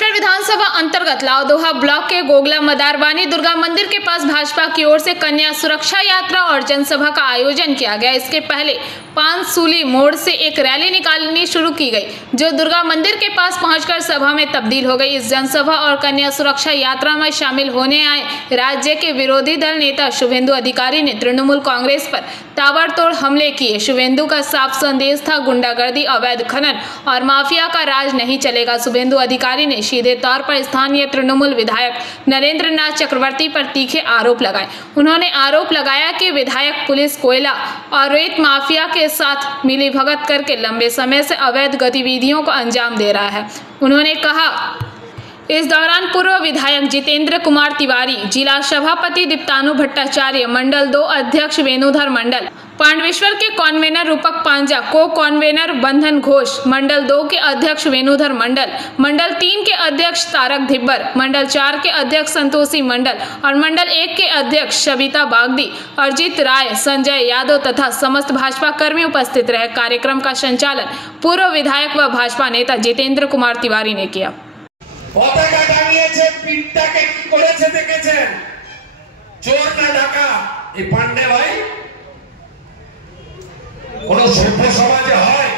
पांडवेश्वर विधानसभा अंतर्गत लावदोहा ब्लॉक के गोगला मदारवानी दुर्गा मंदिर के पास भाजपा की ओर से कन्या सुरक्षा यात्रा और जनसभा का आयोजन किया गया। इसके पहले पानसूली मोड़ से एक रैली निकालनी शुरू की गई, जो दुर्गा मंदिर के पास पहुंचकर सभा में तब्दील हो गई। इस जनसभा और कन्या सुरक्षा यात्रा में शामिल होने आए राज्य के विरोधी दल नेता शुभेंदु अधिकारी ने तृणमूल कांग्रेस पर ताबड़तोड़ हमले किए। शुभेंदु का साफ संदेश था, गुंडागर्दी, अवैध खनन और माफिया का राज नहीं चलेगा। शुभेंदु अधिकारी ने सीधे तौर पर स्थानीय तृणमूल विधायक नरेंद्र नाथ चक्रवर्ती पर तीखे आरोप लगाए। उन्होंने आरोप लगाया कि विधायक पुलिस, कोयला और रेत माफिया के साथ मिलीभगत करके लंबे समय से अवैध गतिविधियों को अंजाम दे रहा है। उन्होंने कहा, इस दौरान पूर्व विधायक जितेंद्र कुमार तिवारी, जिला सभापति दीप्तानु भट्टाचार्य, मंडल 2 अध्यक्ष वेणुधर मंडल, पांडवेश्वर के कॉन्वेनर रूपक पांजा, को कॉन्वेनर बंधन घोष, मंडल 2 के अध्यक्ष वेणुधर मंडल, मंडल 3 के अध्यक्ष तारक धिब्बर, मंडल 4 के अध्यक्ष संतोषी मंडल और मंडल 1 के अध्यक्ष सविता बागदी, अरजीत राय, संजय यादव तथा समस्त भाजपा कर्मी उपस्थित रहे। कार्यक्रम का संचालन पूर्व विधायक व भाजपा नेता जितेंद्र कुमार तिवारी ने किया। পতাকা টাঙিয়েছে, পিঠটাকে কি করেছে দেখেছেন? চোর না ডাকা? এই পান্ডে ভাই কোন সভ্য সমাজে হয়?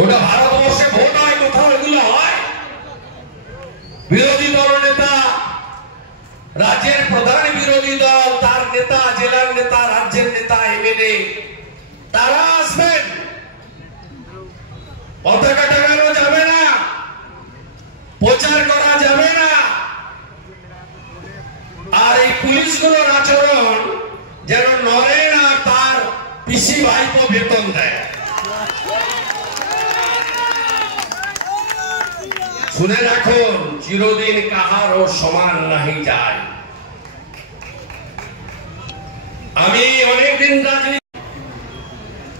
ওটা ভারতবর্ষে ভোট হয়, কোথাও এগুলো হয়? বিরোধী দল নেতা, রাজ্যের প্রধান বিরোধী দল, তার নেতা, জেলার নেতা, রাজ্যের নেতা, এমএলএ, তারা আসবেন। পতাকা টাঙানো যাবে না, প্রচার করা যাবে না। আর এই পুলিশগুলোর আচরণ যেন নরেন আর তার পিসি ভাইপো বেতন দেয়। শুনে রাখুন, চিরদিন কাহারও সমান নাহি যায়। আমি অনেকদিন রাজনীতি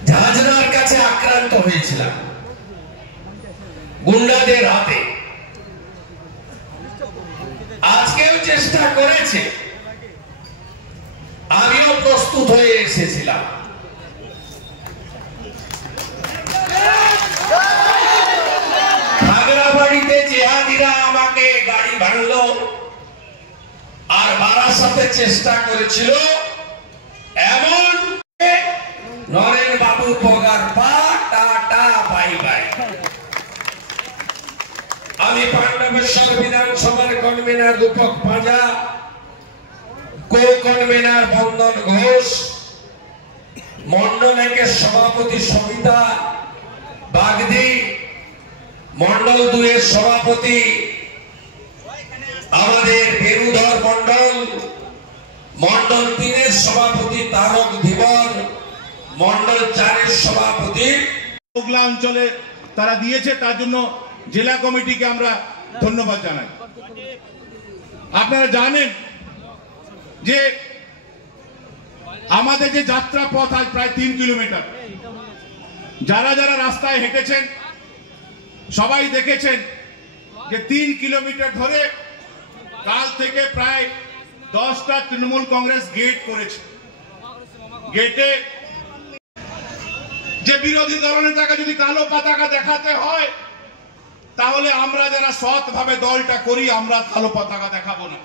ঝাঁঝরার কাছে আক্রান্ত হয়েছিলাম গুন্ডাদের হাতে। আজকেও চেষ্টা করেছে, আমিও প্রস্তুত হয়ে এসেছিলাম। খাগড়াবাড়িতে জেহাদিরা আমাকে গাড়ি ভাঙলো আর বারাসাতে চেষ্টা করেছিল, এমন নরেন বাবু পগার পা, টাটা বাই বাই। আমি পান্ডবেশ্বর বিধানসভার কনভেনার রূপক পাঁজা, কো কনভেনার বন্ধন ঘোষ, মন্ডল 1 এর সভাপতি সবিতা বাগদি, মন্ডল 2 এর সভাপতি আমাদের বেণুধর মন্ডল, মন্ডল 3 এর সভাপতি তারক ধিবর, মন্ডল 4 এর সভাপতি গোগলা অঞ্চলে তারা দিয়েছে, তার জন্য জেলা কমিটিকে আমরা ধন্যবাদ জানাই। আপনারা জানেন যে আমাদের যে যাত্রা পথ আজ প্রায় 3 কিলোমিটার। যারা যারা রাস্তায় হেঁটেছেন সবাই দেখেছেন যে 3 কিলোমিটার ধরে কাল থেকে প্রায় 10টা তৃণমূল কংগ্রেস গেট করেছে। গেটে যে বিরোধী দলনেতাকে যদি কালো পতাকা দেখাতে হয়, তাহলে আমরা যারা সৎভাবে দলটা করি আমরা কালো পতাকা দেখাবো না।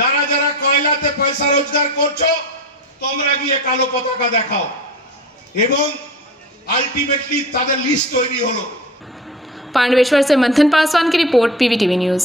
যারা যারা কয়লাতে পয়সা রোজগার করছো, তোমরা গিয়ে কালো পতাকা দেখাও। এবং আলটিমেটলি তাদের লিস্ট তৈরি হলো। पांडवेश्वर से मंथन पासवान की रिपोर्ट, पीवीटीवी न्यूज।